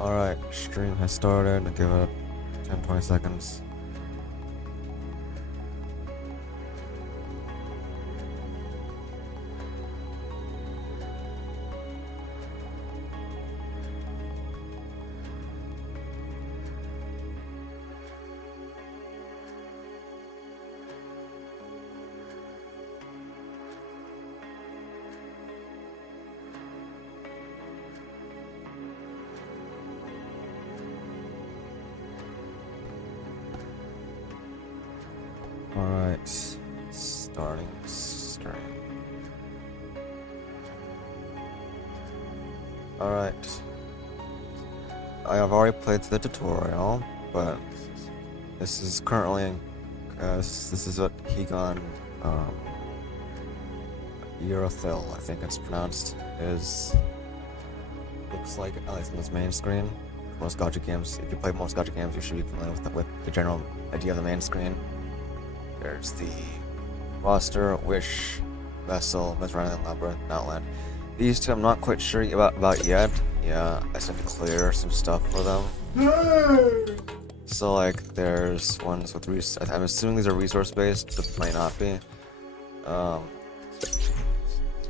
Alright, stream has started. Give it 10-20 seconds. Alright, starting stream. Alright. I have already played the tutorial, but this is currently, this is what Higan, Eruthyll, I think it's pronounced, looks like, at least on this main screen. Most gacha games, if you play most gacha games, you should be familiar with the general idea of the main screen. There's the roster, wish, vessel, Mesrine, labyrinth, outland. These two I'm not quite sure about yet. Yeah, I just need to clear some stuff for them. So like, there's ones with I'm assuming these are resource based, but might not be.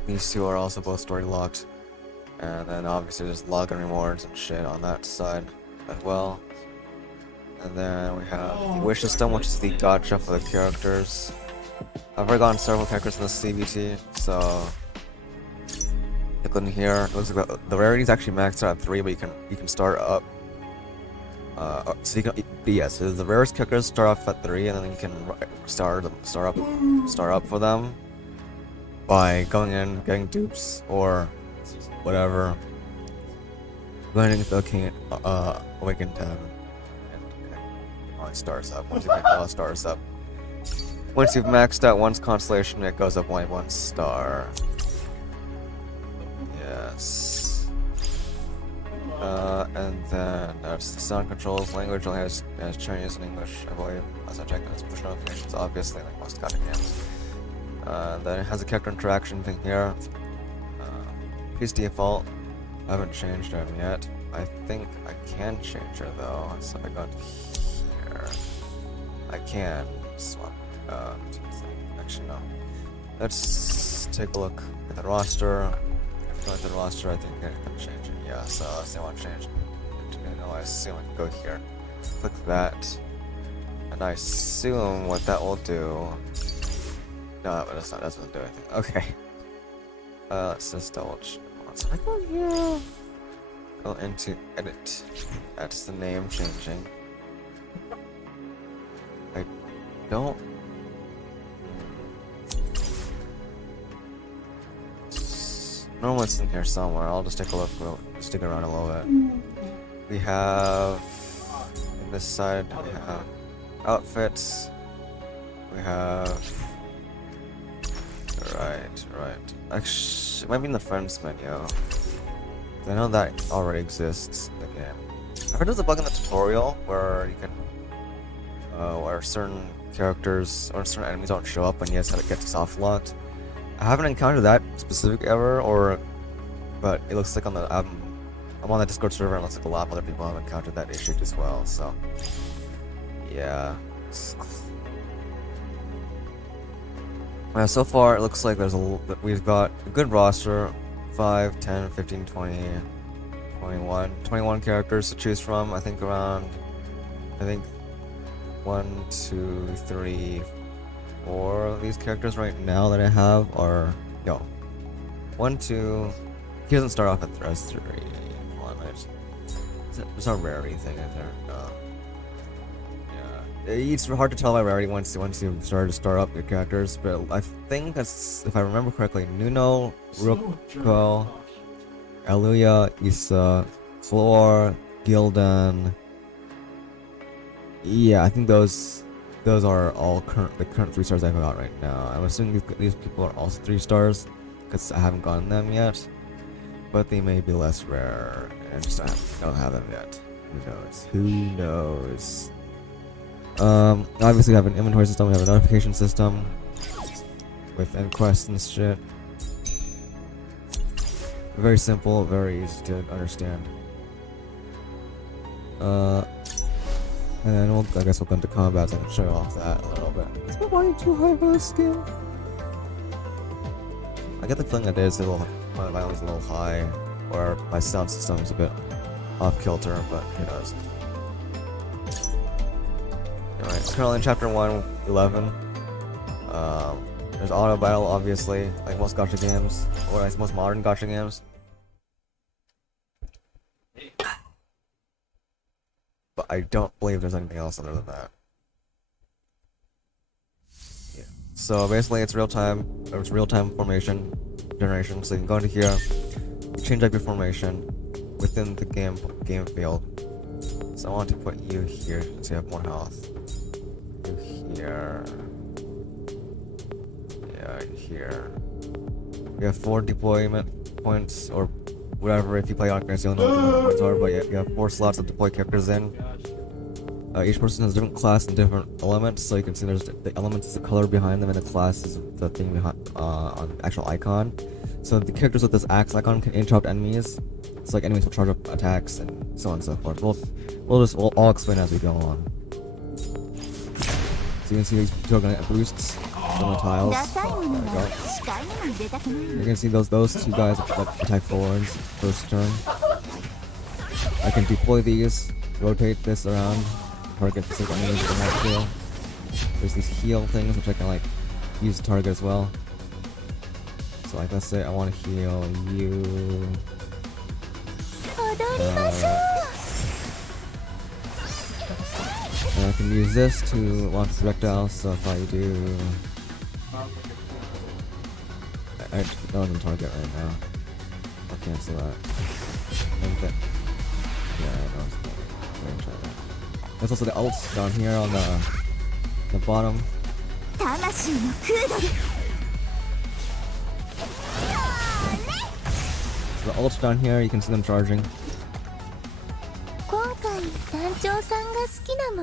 These two are also both story locked, and then obviously there's login rewards and shit on that side as well. And then we have the wish system, which is the gacha for the characters. I've already gotten several characters in the CBT, so look in here. It looks like the rarity is actually maxed out at 3, but you can start up. So you can so the rarest characters start off at 3, and then you can start up for them by going in, getting dupes or whatever. Going into the King Awakened tab. Stars up. Once you get all stars up. Once you've maxed out one's constellation, it goes up only 1 star. Yes. And then that's the sound controls. Language only has Chinese and English, I believe. As I checked, it's push notifications, obviously, like most gacha games. Then it has a character interaction thing here. Piece default. I haven't changed them yet. I think I can change her though. So if I go to here, I can swap. Actually, no. Let's take a look at the roster. If you go to the roster, I think I can change it. Yeah, so I want to change it to no. I assume I can go here. Click that. And I assume what that will do. No, that's not. That doesn't do anything. Okay. Let's just double check. So I go here. Go into edit. That's the name changing. I don't. Normally it's in here somewhere. I'll just take a look. We'll stick around a little bit. We have in this side. We have outfits. We have. Right. Actually, it might be in the friends menu. I know that already exists in the game. I heard there's a bug in the tutorial where you can, where certain characters or certain enemies don't show up when you guys have it get soft locked. I haven't encountered that specific error, but it looks like on the I'm on the Discord server, and it looks like a lot of other people have encountered that issue as well. So, yeah. So far, it looks like we've got a good roster. 5, 10, 15, 20, 21 characters to choose from. I think 1, 2, 3, 4 of these characters right now that I have are 1, 2. He doesn't start off as 3. There's no rarity thing in there. Yeah, it's hard to tell by rarity once you start up your characters, but I think that's, if I remember correctly, Nuno, Ruko, Aluya, Issa, Floor, Gildan. Yeah, I think those are all the current 3 stars I've got right now. I'm assuming these people are also 3 stars because I haven't gotten them yet, but they may be less rare and just don't have them yet. Who knows? Obviously we have an inventory system, we have a notification system with end quests and shit. Very simple, very easy to understand. And then I guess we'll go into combat so I can show off that a little bit. Is my volume too high for this skill? I get the feeling that is a little, my volume's a little high, or my sound system's a bit off kilter, but who knows. Alright, so currently in chapter 111. There's auto battle, obviously, like most gacha games, or like most modern gacha games. But I don't believe there's anything else other than that. Yeah. So basically, it's real time formation generation. So you can go into here, you change up your formation within the game field. So I want to put you here so you have more health. You here. Yeah, here. You have 4 deployment points, or whatever. If you play Ocarina, you don't know what the points are, but you have 4 slots to deploy characters in. Each person has a different class and different elements, so you can see there's the elements is the color behind them, and the class is the thing behind on the actual icon. So the characters with this axe icon can interrupt enemies. So like enemies will charge up attacks and so on and so forth. We'll all explain as we go along. So you can see these two are going to get boosts on the tiles. There we go. You can see those two guys that attack forwards first turn. I can deploy these, rotate this around, target specific enemies with that heal. There's these heal things which I can like use to target as well. So like let's say I want to heal you. And I can use this to launch projectiles, so if I do... I don't even target right now. I'll cancel that. Okay. Yeah, I know. I'm gonna try that. There's also the ults down here on the bottom. So the ults down here, you can see them charging.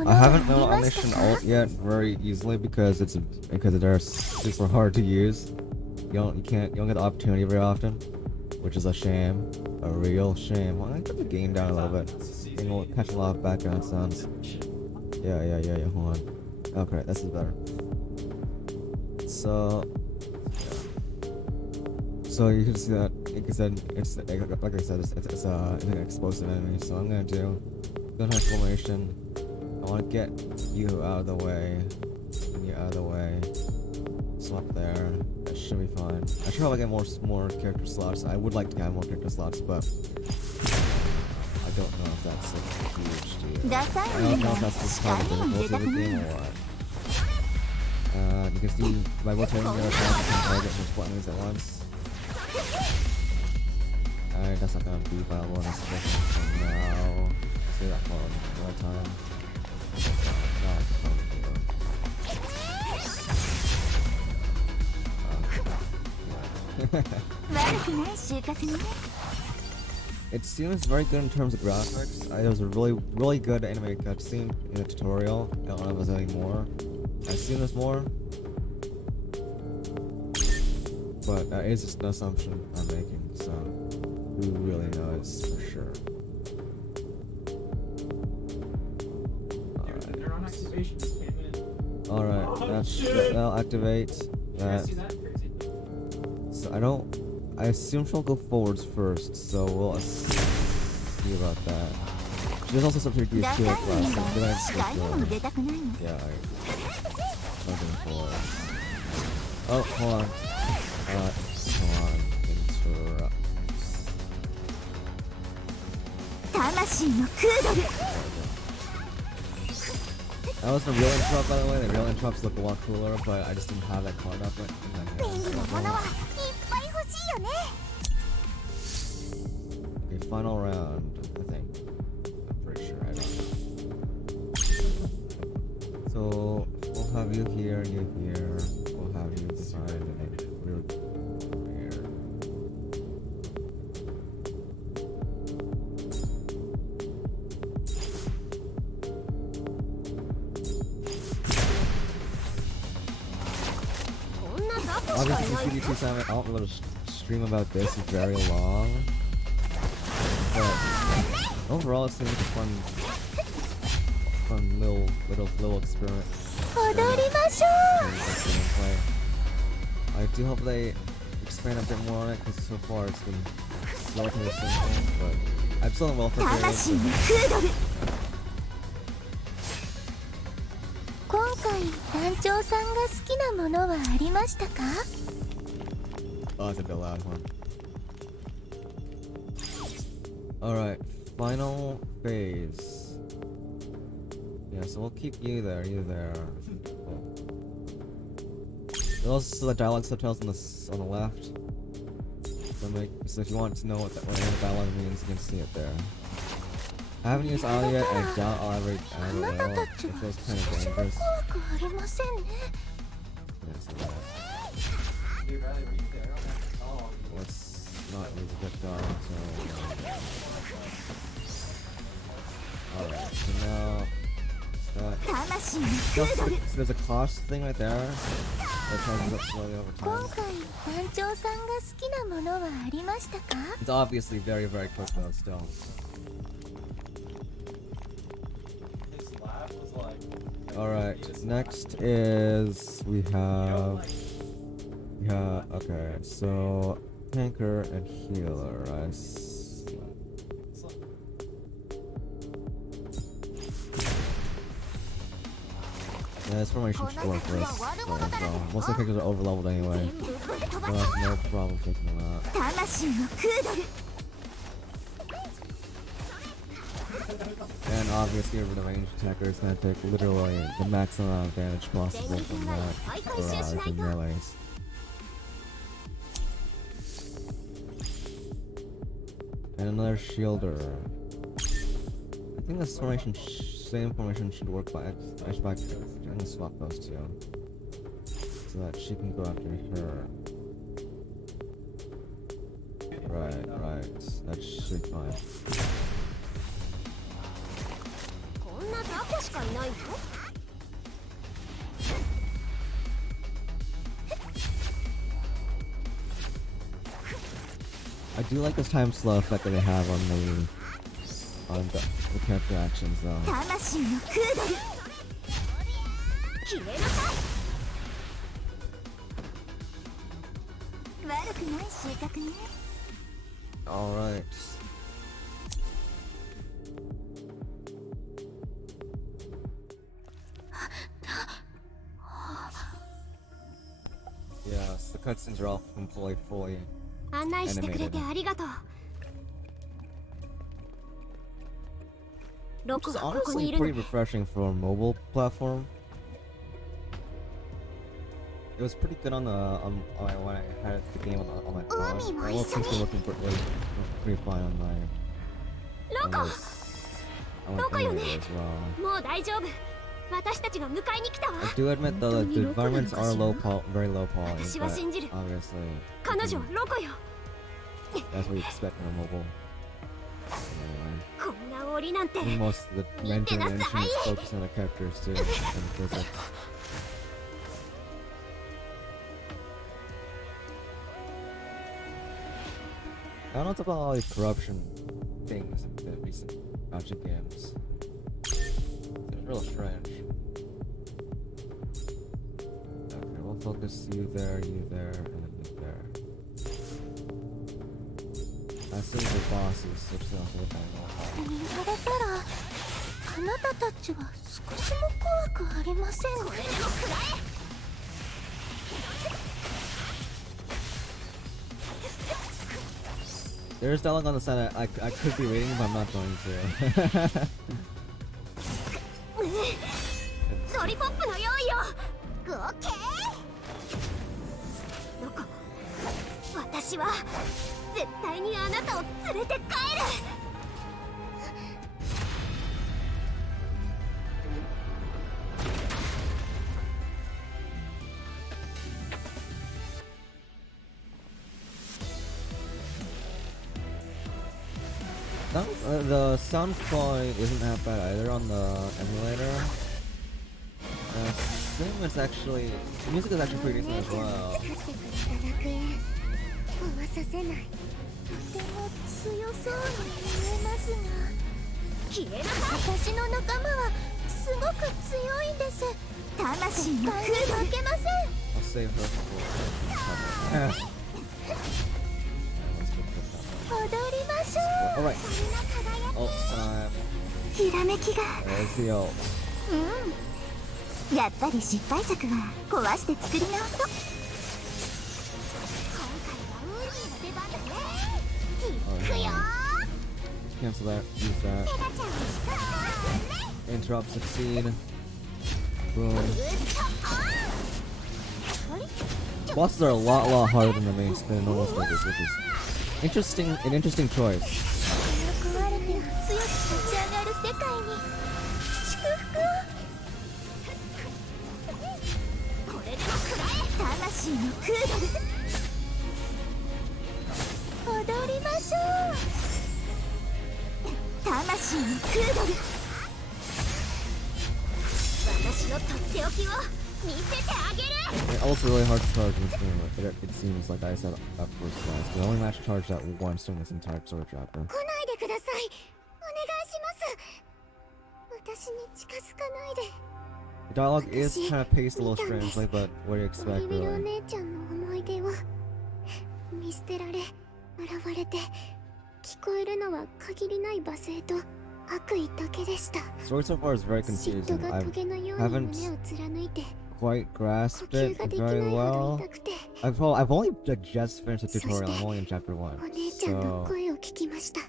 I haven't known Omniscient ult yet very easily because they're super hard to use. You don't get the opportunity very often, which is a shame, a real shame. Well, I put the gain down a little bit. And we'll catch a lot of background sounds. Yeah. Hold on. Okay, this is better. So you can see that. Like I said, it's an explosive enemy. So I'm gonna have formation. I want to get you out of the way. You out of the way. Swap there. That should be fine. I should probably get more character slots. I would like to have more character slots, but I don't know if that's like a huge deal. I don't know if that's just part of the difficulty of the game or what. You can see by rotating your attack, you can target multiple enemies at once. Alright, that's not gonna be viable in this situation for now. See that for another time. It seems very good in terms of graphics. There was a really good animated cutscene in the tutorial. I don't know if there's any more. I've seen this more, but that is just an assumption I'm making, so who really knows for sure. Alright, that'll activate that. So I assume she'll go forwards first, so we'll see about that. She does also subject to use shield class, so did I just go yeah, nothing forward. Oh, hold on. That was the real interrupt, by the way. The real interrupts look a lot cooler, but I just didn't have that card up right. Okay, final round, I think. I'm pretty sure, I don't know. So, we'll have you here, you here. We'll have you beside and we're here. Obviously, the CD2 Simon, I don't really stream about this, it's very long. But overall, it seems like a fun little experiment. I do hope they expand a bit more on it, because so far it's been relatively simple, but I'm still in welfare period. Oh, that's a bit loud, huh? Alright, final phase. Yeah, so we'll keep you there. Cool. There's also the dialogue subtitles on the left. So if you want to know what the dialogue means, you can see it there. I haven't used Audio yet, and I doubt I'll ever will. It feels kind of dangerous. Yeah, so let's not use a good dog, alright, so now so there's a cost thing right there that charges up slowly over time. It's obviously very, very quick though, still. Alright, next is we have okay, so tanker and healer, right? Yeah, this formation should work for us. Most of the characters are overleveled anyway. We'll have no problem taking them out. And obviously, over the ranged attacker is going to take literally the maximum amount of damage possible from that for melees. And another shielder. I think this formation, same formation should work by X-Pac. I'm gonna swap those two. So that she can go after her. Right. That should be fine. I do like this time slow effect that they have on the character actions though. Alright. Yes, the cutscenes are all fully animated. Which is honestly pretty refreshing for a mobile platform. It was pretty good on when I had the game on my phone. It looks like it's working pretty fine on my emulator as well. I do admit though that the environments are very low poly, but obviously that's what you expect from a mobile. Anyway, I think most of the rendering engine is focused on the characters too, and physics. I don't know what's about all these corruption things in the recent batch of games. It's real strange. Okay, we'll focus you there, and then you there. I see the bosses switch them off with my There's dialogue on the side I could be reading, but I'm not going to. The sound quality isn't that bad either on the emulator. The music is actually pretty decent as well. ごく強いんです。魂の空負けません。 I'll save her for 踊りましょう。 Alright. Ult time. ひらめきが。 There's the ult. やっぱり失敗作は壊して作り直そう。今回はウーミーの出番だね。いくよ。 Cancel that. Use that. Interrupt. Succeed. Boom. Bosses are a lot harder than the main spin normal stages, which is an interesting choice. 報われて強く立ち上がる世界に祝福を。これでも食らえ。魂のクードル。踊りましょう。魂のクードル。私のとっておきを見せてあげる。 Ult's really hard to charge in this game. It seems like I said at first glance. I only managed to charge that once during this entire sword chapter. 来ないでください。お願いします。私に近づかないで。 The dialogue is kind of paced a little strangely, but what do you expect, ビビルお really? 姉ちゃんの思い出を見捨てられ、笑われて、聞こえるのは限りない罵声と悪意だけでした。 The story so far is very 嫉 confusing. 妬が I トゲのように haven't 胸を貫いて、 quite 呼 grasped 吸 it ができない very ほど well. 痛くて、 I've only just finished the tutorial. I'm only in chapter 1. お姉ちゃんの So 声を聞きました。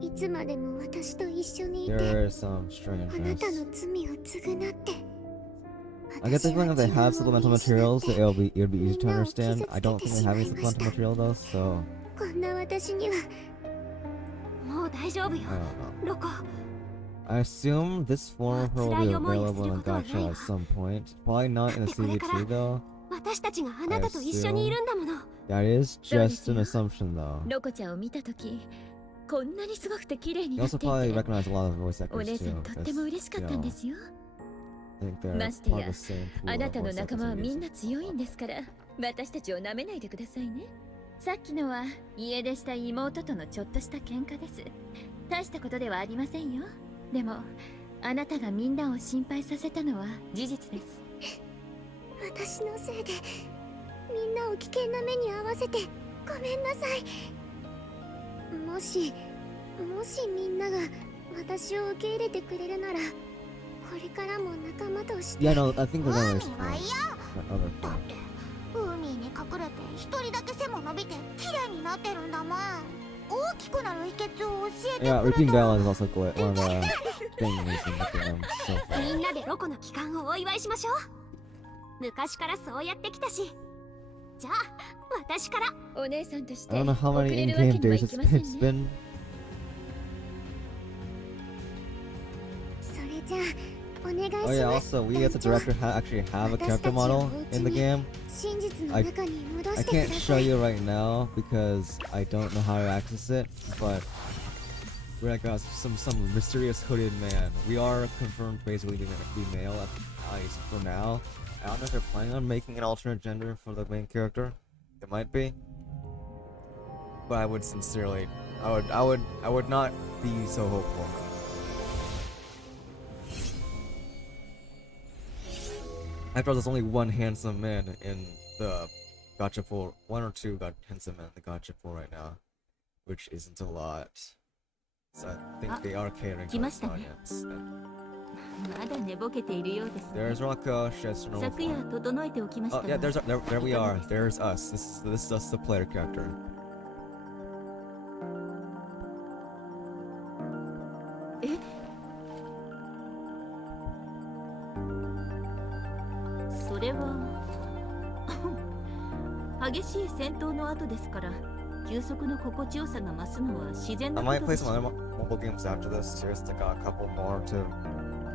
いつまでも私と一緒にいて、 there is some あな strangeness. たの罪を償って。 I get the feeling if they have supplemental materials, that it would be easy to understand. I don't think they have any supplemental material though, so こんな私にはもう大丈夫よ。 I don't know. ロコ。 I assume this form of her will be available in the gacha at some point. Probably not in the CVT though. 私たちがあなたと一緒にいるんだもの。 That is just an assumption though. ロコちゃんを見たとき、こんなにすごくて綺麗に You なっ also てい probably て、 recognize a lot of voice お actors 姉さ too. んとっても嬉しかったんですよ。 I think they're まして part や of the same あ pool な of たの voice 仲 actors 間は in みん music. な強いんですから、私たちを舐めないでくださいね。さっきのは家出した妹とのちょっとした喧嘩です。大したことではありませんよ。でもあなたがみんなを心配させたのは事実です。私のせいでみんなを危険な目に遭わせてごめんなさい。もしみんなが私を受け入れてくれるなら、これからも仲間として。 Yeah, no, I think we're gonna respond. 海はいや。 That other だっ thing. て海に隠れて一人だけ背も伸びて綺麗になってるんだもん。大きくなる秘訣を教えてくれ Yeah, た。 repeating dialogue is also one of the things in the game so far. みんなでロコの帰還をお祝いしましょう。昔からそうやってきたし。じゃあ私から。お姉さんとして I don't know how 遅 many れるわけ in-game にはい days きません it's ね。 been. それじゃあお願いし Oh yeah, ます。 also we as a director actually have a character model in the game. 真実の中に戻 I してくだ can't さ show い。 you right now because I don't know how to access it, but we're like some mysterious hooded man. We are confirmed basically to be male at least for now. I don't know if they're planning on making an alternate gender for the main character. It might be, but I would sincerely, I would not be so hopeful. After all, there's only one handsome man in the gacha pool. One or two got handsome men in the gacha pool right now, which isn't a lot. So I think they are catering to this audience. And まだ寝ぼけているようですね。 there's Rocco, Shess, normal 昨夜 form. 整えておきました Oh が。 yeah, there we are. There's us. This is us, the player character. え？それは激しい戦闘の後ですから、休息の心地よさが増すのは自然 I なこ might と play でし some ょ other う。 mobile games after this. Seriously, got a couple more to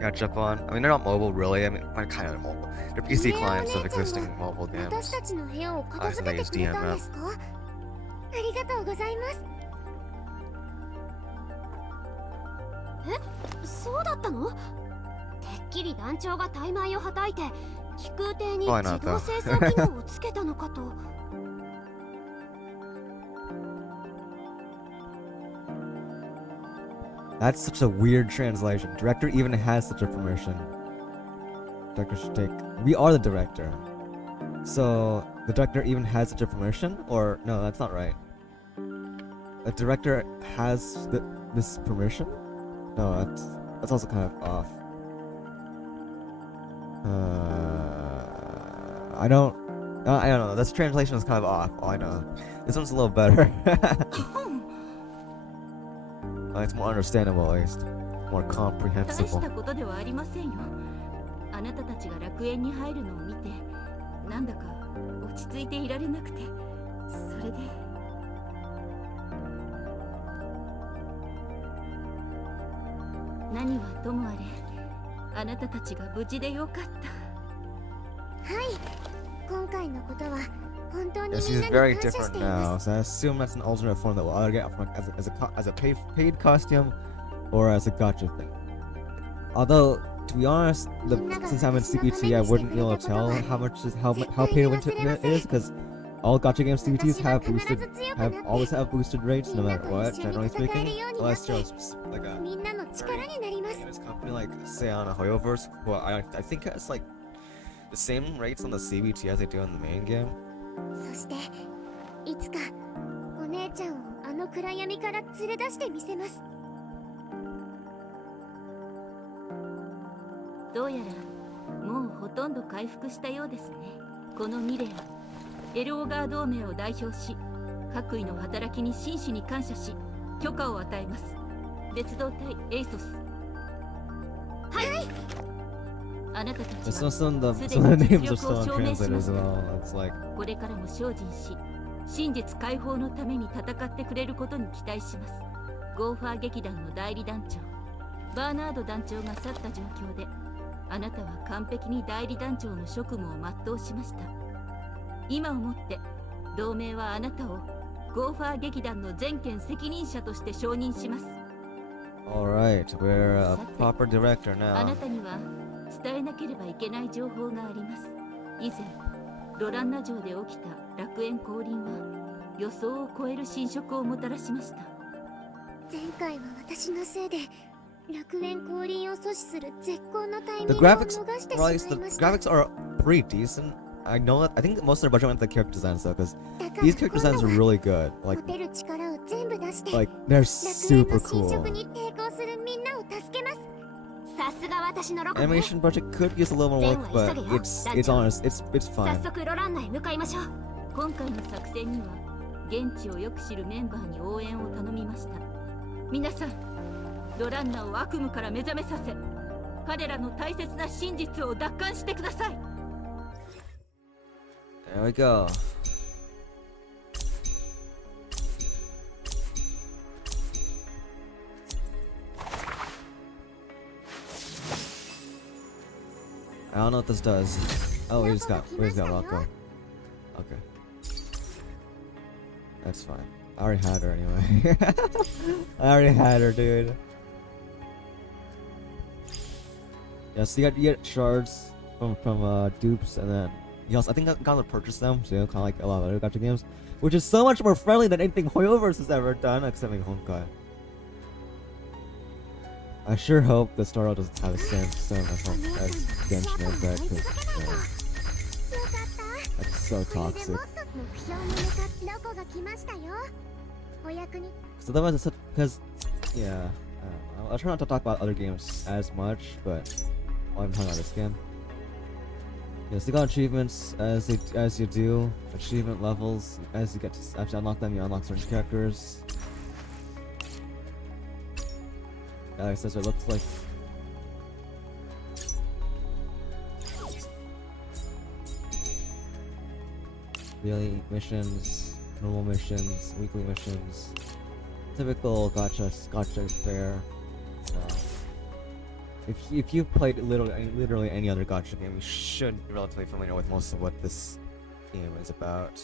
catch up on. I mean, they're not mobile really. I mean, kind of mobile. They're PC clients of existing mobile 私 games. たちの部屋を片付けてくれたんですか？ありがとうございます。え、そうだったの？てっきり団長が大枚をはたいて飛空艇に Why 自 not, 動 though? 清掃機能をつけたのかと。That's such a weird translation. Director even has such a permission. Director should take. We are the director. So the director even has such a permission? Or no, that's not right. The director has this permission? No, that's also kind of off. I don't know. This translation is kind of off. All I know. This one's a little better. It's more understandable, at least. More 大し comprehensible. たことではありませんよ。あなたたちが楽園に入るのを見て、なんだか落ち着いていられなくて、それで。何はともあれ、あなたたちが無事でよかった。はい、今回のことは本当にみん Yeah, な she's に very 感謝し different ていま now, す。 so I assume that's an alternate form that we'll either get from, as a paid costume or as a gotcha thing. Although, to be honest, since I'm in CBT, I wouldn't be able to tell how paid it is, because all gotcha game CBTs always have boosted rates no matter what, generally speaking, unless you're like a みんなの力になります。 this company like say on a Hoyoverse, who I think has like the same rates on the CBT as they do in the main game. そしていつかお姉ちゃんをあの暗闇から連れ出してみせます。どうやらもうほとんど回復したようですね。このミレア、エルオガー同盟を代表し、各位の働きに真摯に感謝し、許可を与えます。別動隊エイソス。はい。あなたたち It's は also the すで some of に the 実 names are 力を still 証明し untranslated ま as した。 well. It's like これからも精進し、真実解放のために戦ってくれることに期待します。ゴーファー劇団の代理団長、バーナード団長が去った状況で、あなたは完璧に代理団長の職務を全うしました。今をもって同盟はあなたをゴーファー劇団の全権責任者として承認します。 alright, we're a proper director あ now. なたには伝えなければいけない情報があります。以前ロランナ城で起きた楽園降臨は予想を超える侵食をもたらしました。前回は私のせいで楽園降臨を阻止する絶好のタイミン The グを逃 graphics, してし or ま at い least the ました。 graphics are pretty decent. I know that. I think most of their budget went to the character designs though, because だから these character designs are really good. 持てる力を全部出して Like they're 楽園 super の侵 cool. 食に抵抗するみんなを助けます。さすが私のロコね。 Animation budget could use a little more work, but it's honest. It's 早 fine. 速ロランナへ向かいましょう。今回の作戦には現地をよく知るメンバーに応援を頼みました。皆さん、ロランナを悪夢から目覚めさせ、彼らの大切な真実を奪還してください。 There we go. I don't know what this does. Oh, we just got Rocco. Okay. That's fine. I already had her anyway. I already had her, dude. Yeah, so you get shards from dupes, and then you also, I think I got to purchase them, so kind of like a lot of other gacha games, which is so much more friendly than anything Hoyoverse has ever done, except maybe Honkai. I sure hope the Starro doesn't have the same as Genshin Impact, because that's so toxic. 目標に向かってロコが来ましたよ。お役に So that was because, yeah, I don't know. I'll try not to talk about other games as much, but while I'm talking about this game. Yes, you got achievements as you do, achievement levels as you get to unlock them. You unlock certain characters. Like says it looks like. Daily missions, normal missions, weekly missions, typical gotcha fare. If you've played literally any other gotcha game, you should be relatively familiar with most of what this game is about.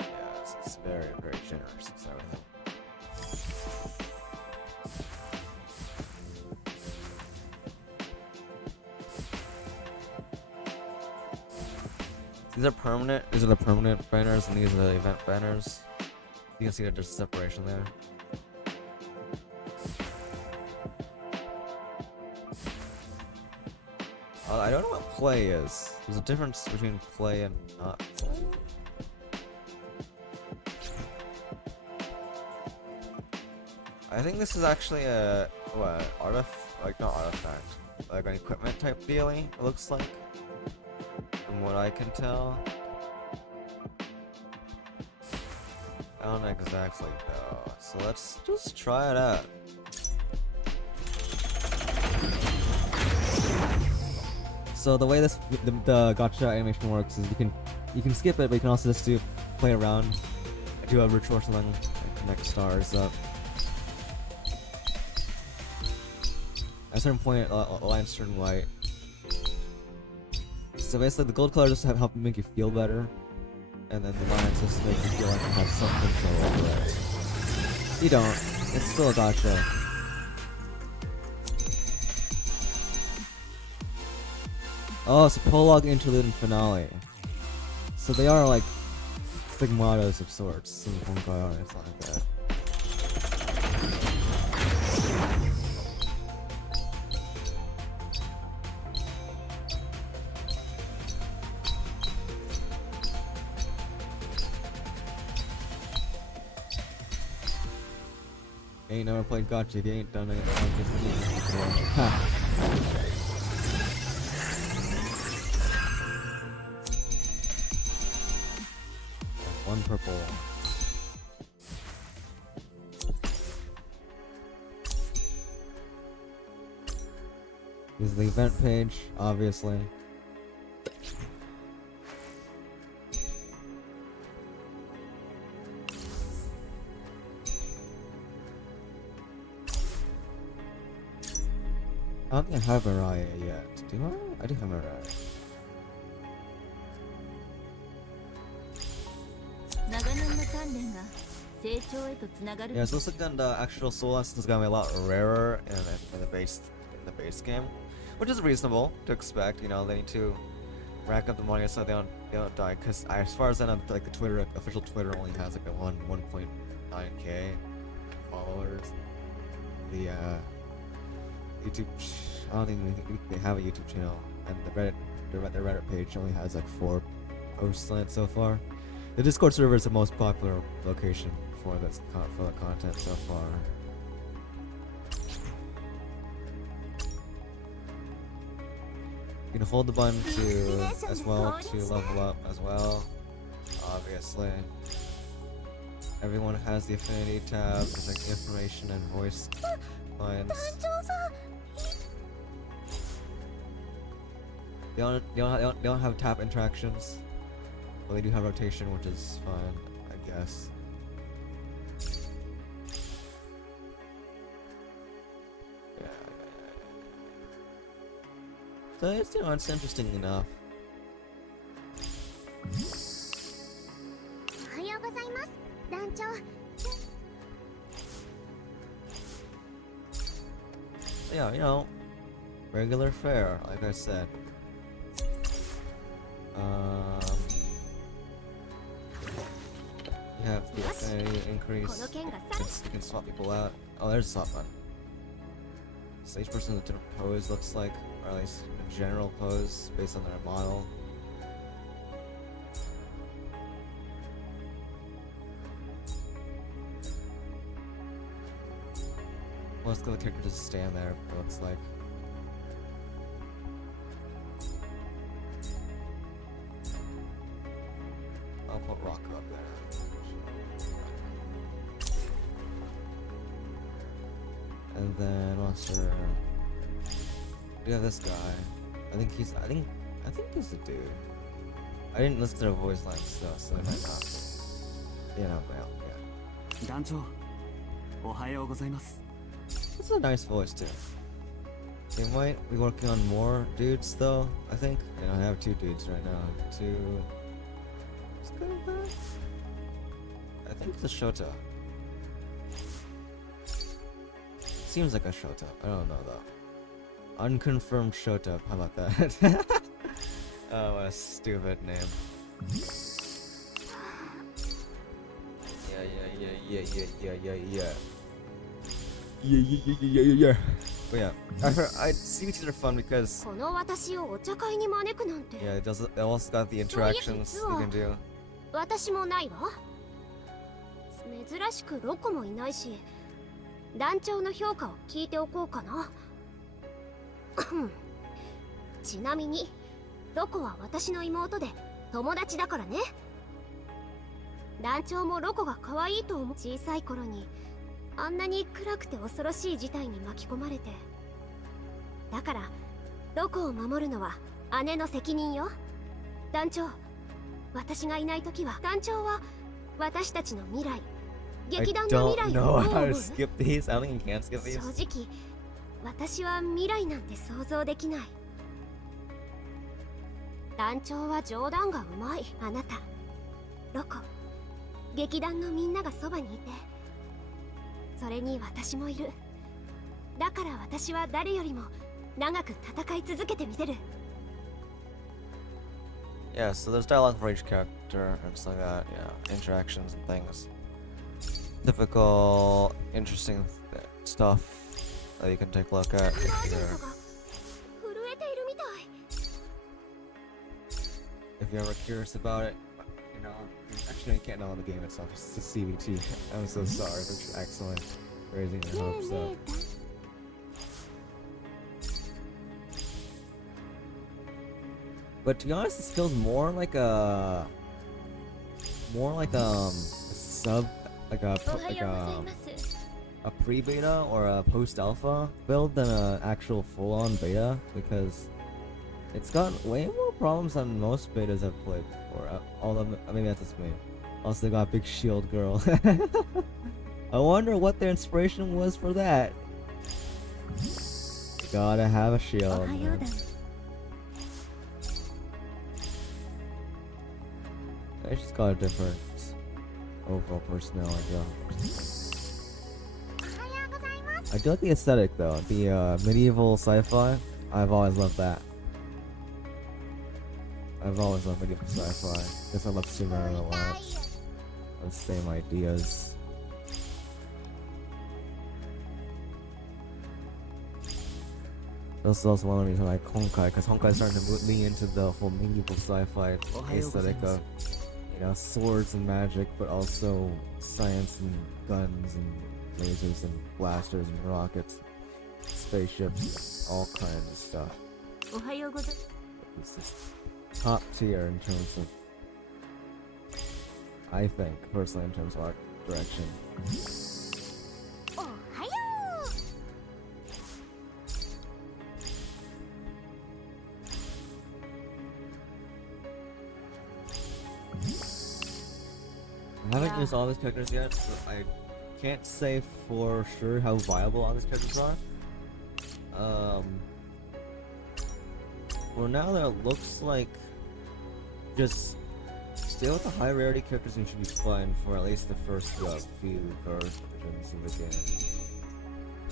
Yeah, it's very, very generous. It's everything. These are permanent. These are the permanent banners, and these are the event banners. You can see that there's a separation there. I don't know what play is. There's a difference between play and not play. I think this is actually a like not artifact, like an equipment type dealie. It looks like, from what I can tell. I don't exactly know. So let's just try it out. So the way the gacha animation works is you can skip it, but you can also just play around, do a ritual or something, like connect stars up. At a certain point, lines turn white. So basically, the gold color just help make you feel better, and then the lines just make you feel like you have some control over it. You don't. It's still a gacha. Oh, it's a prologue, interlude, and finale. So they are like stigmatas of sorts. Something like that. Ain't never played gacha if you ain't done it. Ha. One purple. This is the event page, obviously. I don't think I have FORAY yet. Do I? I do have FORAY. Yeah, so looks like the actual soul essence is gonna be a lot rarer in the base game, which is reasonable to expect. You know, they need to rack up the money so they don't die. Cause as far as I know, like the official Twitter only has like a 1.9k followers. The YouTube, I don't think they have a YouTube channel, and the Reddit page only has like 4 posts on it so far. The Discord server is the most popular location for the content so far. You can hold the button as well to level up as well. Obviously, everyone has the affinity tab. There's like information and voice lines. They don't have tap interactions. Well, they do have rotation, which is fine, I guess. Yeah. So it's, it's interesting enough. Yeah, you know, regular fare, like I said. You have the affinity increase. You can swap people out. Oh, there's a swap button. So each person has a different pose, looks like, or at least a general pose based on their model. Most of the characters just stand there, it looks like. I'll put Rock up there. And then also we have this guy. I think he's a dude. I didn't listen to the voice lines though, so they might not. You know, male, yeah. Dancho, ohayou gozaimasu. This is a nice voice too. They might be working on more dudes though, I think. You know, I have 2 dudes right now. 2. What's good with that? I think it's a Shota. Seems like a Shota. I don't know though. Unconfirmed Shota. How about that? Oh, what a stupid name. Yeah. Yeah. But yeah, CBTs are fun because この私をお茶会に招くなんて yeah, it also got the interactions you can do. 私もないわ。珍しくロコもいないし、団長の評価を聞いておこうかな。ちなみにロコは私の妹で友達だからね。団長もロコが可愛いと思う。小さい頃にあんなに暗くて恐ろしい事態に巻き込まれて、だからロコを守るのは姉の責任よ。団長、私がいない時は団長は私たちの未来、 I 劇団の don't 未来を know どう how 思 to う？ skip these. I don't think you can skip these. 正直私は未来なんて想像できない。団長は冗談がうまい。あなた、ロコ、劇団のみんながそばにいて、それに私もいる。だから私は誰よりも長く戦い続けてみせる。 Yeah, so there's dialogue for each character and stuff like that. Yeah, interactions and things. Typical interesting stuff that you can take a look at if 震 you're えているみたい。 if you're ever curious about it. You know, actually, you can't know the game itself. It's the CVT. I'm so sorry, but it's excellent. Raising your hopes up. But to be honest, this feels more like a sub, like a おはようございます。 a pre-beta or a post-alpha build than an actual full-on beta, because it's got way more problems than most betas I've played before. Although maybe that's just me. Also, they got Big Shield Girl. I wonder what their inspiration was for that. Gotta have a お shield. はよう Man. だ。 It's just got a different overall personality. I do like the aesthetic though. The medieval sci-fi. I've always loved that. I've always loved medieval sci-fi. Guess I love Sumeria a lot. The same ideas. This is also one of the reasons I like Honkai, because Honkai is starting to lean into the whole medieval sci-fi aesthetic of, you know, swords and magic, but also science and guns and lasers and blasters and rockets, spaceships, all kinds of stuff. おはようございます。 It's just top tier in terms of, I think, personally, in terms of art direction. おはよ I haven't Yeah. used all these characters yet, so I can't say for sure how viable all these characters are. For now, there looks like just stay with the high rarity characters and you should be fine for at least the first few versions of the game.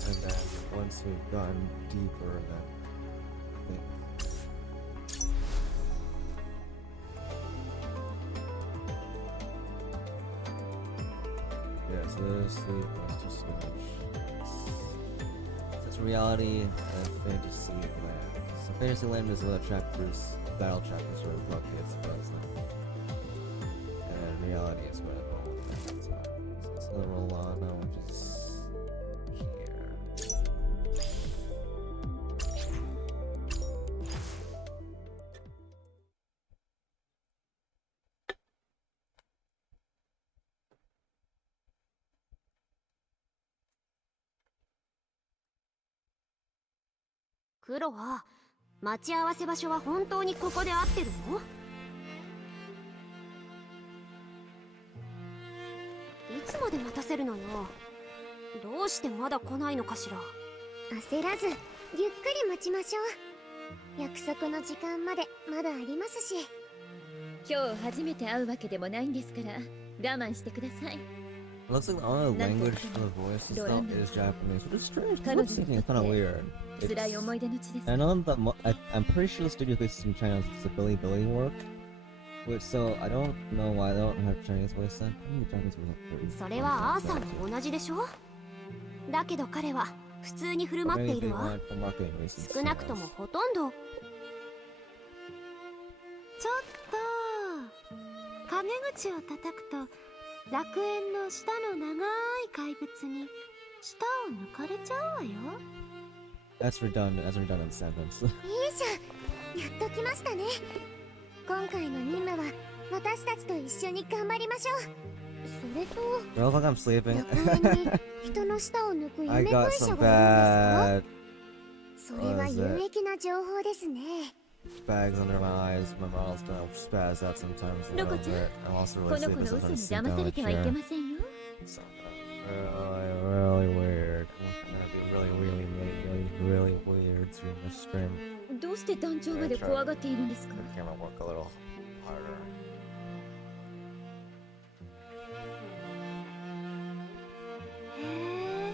And then once we've gotten deeper, then I think. Yeah, so there's the Master Switch. It's reality and fantasy land. So fantasy land is where the chapters, battle chapters are located, but it's not. And reality is where the battle chapters are. So it's the Rolana, which is here.う。黒は待ち合わせ場所は本当にここで合ってるの？いつまで待たせるのよ。どうしてまだ来ないのかしら。焦らずゆっくり待ちましょう。約束の時間までまだありますし。今日初めて会うわけでもないんですから我慢してください。 It looks like the only language for the voices though is Japanese, which is strange. The lip syncing is kind of weird. 辛い思い出の地です。 I know that I'm pretty sure the studio based in China is the Billy work, which so I don't know why they don't have Chinese voice then. I think the Chinese voice is pretty. それはアーサーも同じでしょ。だけど彼は普通に振る But 舞って maybe い they るわ。 want for marketing reasons. 少なくともほとんど。ちょっと陰口を叩くと楽園の下の長い怪物に舌を抜かれちゃうわよ。 That's redundant. That's a redundant sentence. いいじゃん、やっと来ましたね。今回の任務は私たちと一緒に頑張りましょう。それと Girl, look, I'm sleeping. 楽園に人の舌を抜く I 夢 got 会社 some がいるん bad ですか？それは what is 有 it? 益な情報ですね。 bags under my eyes. My mouth don't spaz out sometimes. A little Look at bit. I'm also こ really の子 sleepy, の so I'm 嘘 gonna に sit 騙 down され in a てはいけ chair. ませんよ。 So really weird. It's gonna be really weird during this stream. どうして団長まで怖がっているんですか？ The camera work a little harder. へえ、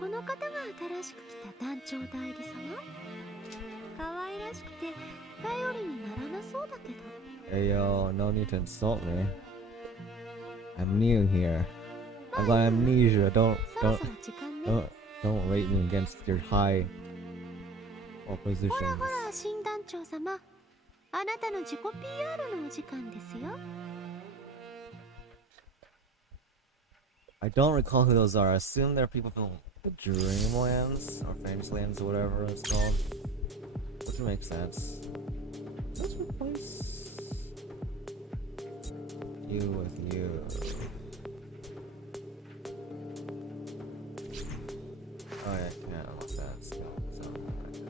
この方が新しく来た団長代理様。可愛らしくて頼りにならなそうだけど。 Hey yo, no need to insult me. I'm new here. I've got amnesia. そろそろ時間ね。 Don't rate me against your high ほ positions. らほら、新団長様。あなたの自己 PR のお時間ですよ。 I don't recall who those are. I assume they're people from the Dreamlands or Fantasylands or whatever it's called. Which makes sense. Let's replace you with you. Oh yeah, I can't unlock that skill, so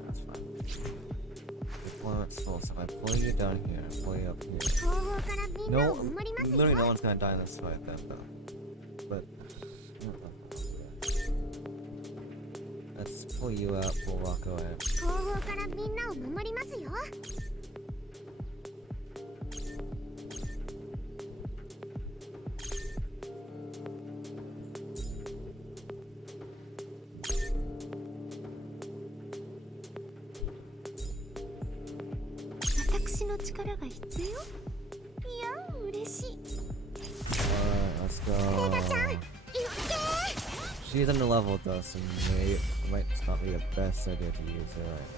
that's fine. Deployment full, so if I pull you down here, pull you up here. 後方からみんな No, を守りますよ。 literally no one's gonna die in this fight then, though. But let's pull you out, we'll walk away. 後方からみんなを守りますよ。私の力が必要？いや、嬉しい。 Alright, let's go. She's underleveled though, so it might not be the best idea to use her right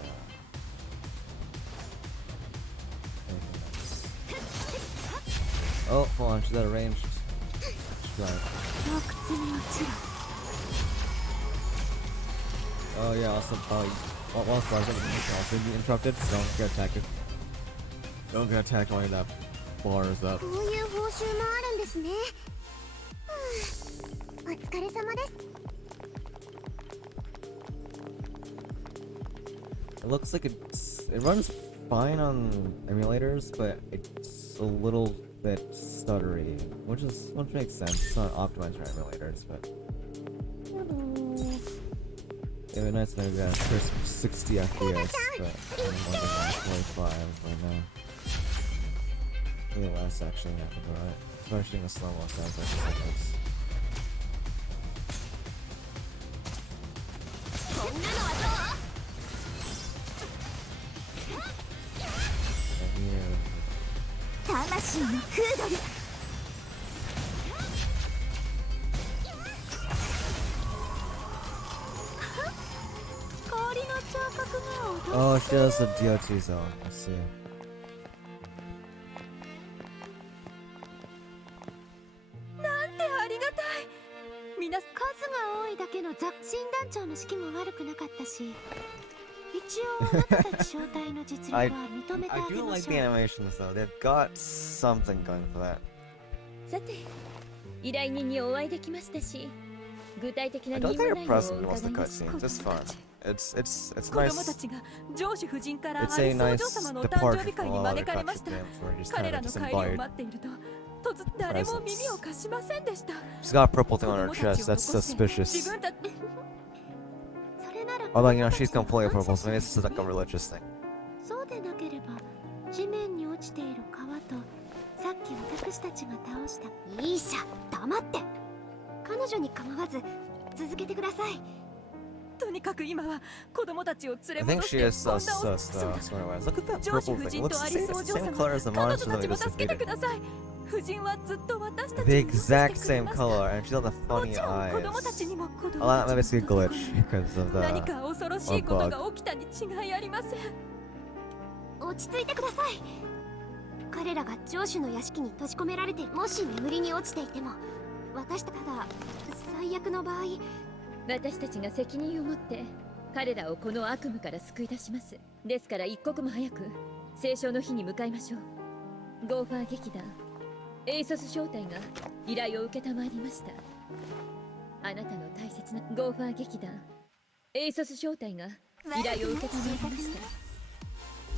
now. Oh, hold on, she's out of range. Strike. 洞窟に落ちろ。 Oh yeah, also while Sparks also be interrupted, so don't get attacked. Don't get attacked while that bar is up. こういう報酬もあるんですね。お疲れ様です。 It looks like it runs fine on emulators, but it's a little bit stuttery, which makes sense. It's not optimized for emulators, but you know, it would be nice to maybe get a crisp 60 FPS, but I'm wondering at 45 right now. Maybe less actually after that, especially in the slow mo sounds like this. Yeah. 魂のフードル。氷の彫刻が Oh, she has the DOT zone. I see. なんてありがたい。数が多いだけの雑新団長の士気も悪くなかったし、一応あなたたち招待の実力は認めて I あげ do ま like し the ょう。 animations though. They've got something going for that. さて、依頼人にお会いできましたし、具体的な I 任 don't 務 think 内 your 容を president wants 伺 the いました。 cutscenes. It's fun. It's 子供 nice. たちが上司夫人からアリ It's ス a お nice 嬢様のお誕 departure 生日 from 会 a に lot 招 of かれま gotcha した。 games where you just 彼 kind ら of の just 帰りを invite. 待っていると、誰も耳を貸しませんでした。 She's got a purple thing on her 子供たち chest. を That's 残して suspicious. 自分たちそれなら Although you know she's completely purple, so maybe this is like a religious thing. そうでなければ地面に落ちている川とさっき私たちが倒した。いいしゃ、黙って。彼女に構わず続けてください。とにかく今は子供たちを I 連れ think 戻し she て is こんなお smart wise. Look at that 上司 purple 夫 thing. 人 Looks とア the リ same, スお it's 嬢 the same 様、 color as the 彼女 monster た that ち we を just 助けて defeated. ください。夫人はずっと私たち The によくして exact くれ same ました。 color, and she has the も funny ちろん子供た eyes. ちにも子 Oh, 供 that た might ち be a に glitch も because of 何 the か恐ろし or いこと bug. が起きたに違いありません。落ち着いてください。彼らが城主の屋敷に閉じ込められて、もし眠りに落ちていても、私ただ最悪の場合、私たちが責任を持って彼らをこの悪夢から救い出します。ですから一刻も早く清少の日に向かいましょう。ゴーファー劇団エイソス招待が依頼を受けたまわりました。あなたの大切なゴーファー劇団エイソス招待が依頼を受けたまわりました。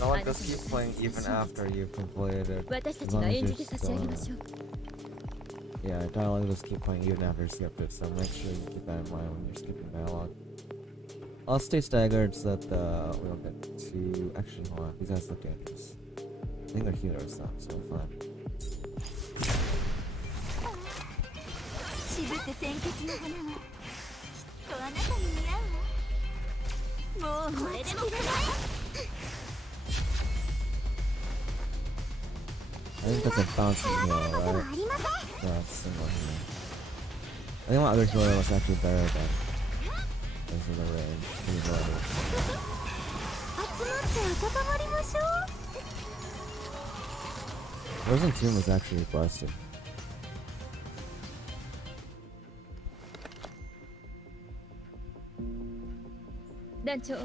I'll let this keep playing even after you've completed it. 私た As ち long が as 演 you're じて差し上げましょう。 Yeah, dialogue will just keep playing even after you skipped it, so make sure you keep that in mind when you're skipping dialogue. I'll stay staggered so that we don't get too. Actually, hold on, these guys look dangerous. I think they're healers though, so we're fine. 渋って鮮血の花はきっとあなたに似合うわ。もうこれでもくらい。 I think that's a bouncing heal, right? ありません。 No, it's a single heal. I think my other healer was actually better than because of the range. Pretty good. 集まって温まりましょう。 Frozen Tomb was actually busted. 団長、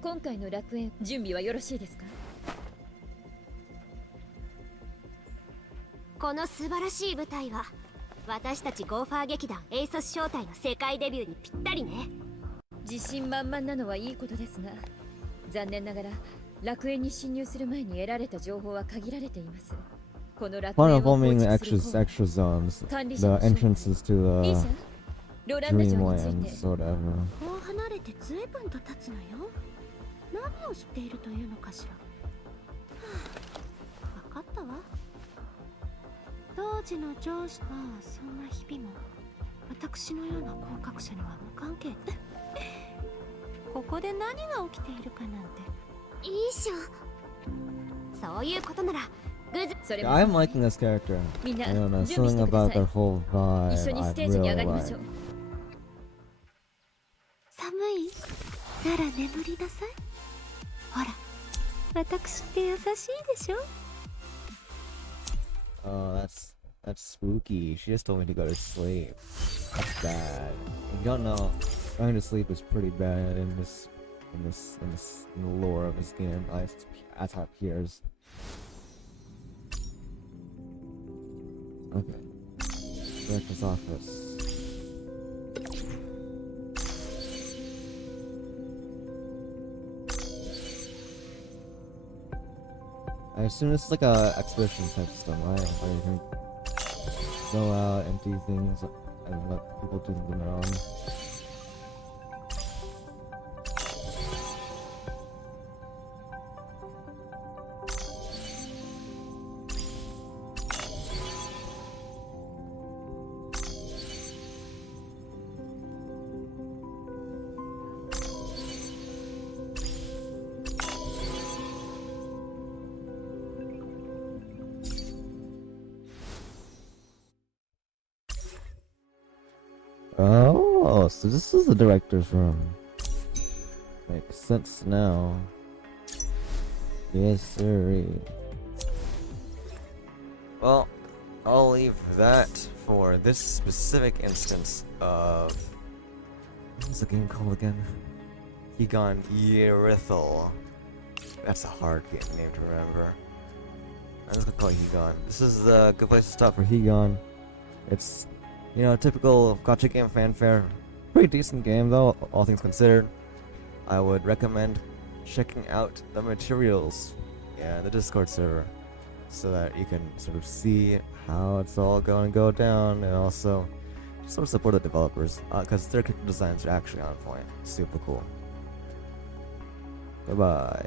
今回の楽園準備はよろしいですか？この素晴らしい舞台は私たちゴーファー劇団エイソス招待の世界デビューにぴったりね。自信満々なのはいいことですが、残念ながら楽園に侵入する前に得られた情報は限られています。この楽 One 園 of を構 bombing 築する extra zones, 管理 the 者の entrances to リー the シャ、ロランダ城につい dreamlands, て whatever. こう離れて随分と経つのよ。何を知っているというのかしら。分かったわ。当時の上司はそんな日々も私のような降格者には無関係。ここで何が起きているかなんて。いいしょ。そういうことならグズ。それ Yeah, も I'm liking this character. みんな I don't know, 準備し something てくだ about さい。 their whole 一緒 vibe に I ステージに上 really がりましょ like. う。寒いなら眠りなさい。ほら、私って優しいでしょ。 Oh, that's spooky. She just told me to go to sleep. That's bad. You don't know, going to sleep is pretty bad in the lore of this game. As how it appears. Okay. Director's office. I assume it's like a expedition type system, right? Where you can go out and do things and let people do them their own. Oh, so this is the director's room. Makes sense now. Yes, sir. Well, I'll leave that for this specific instance of... What's the game called again? Higan Eruthyll. That's a hard game name to remember. I'm just gonna call it Higan. This is a good place to stop for Higan. It's, you know, typical gotcha game fanfare. Pretty decent game though, all things considered. I would recommend checking out the materials and the Discord server so that you can sort of see how it's all going to go down, and also sort of support the developers because their character designs are actually on point. Super cool. Goodbye.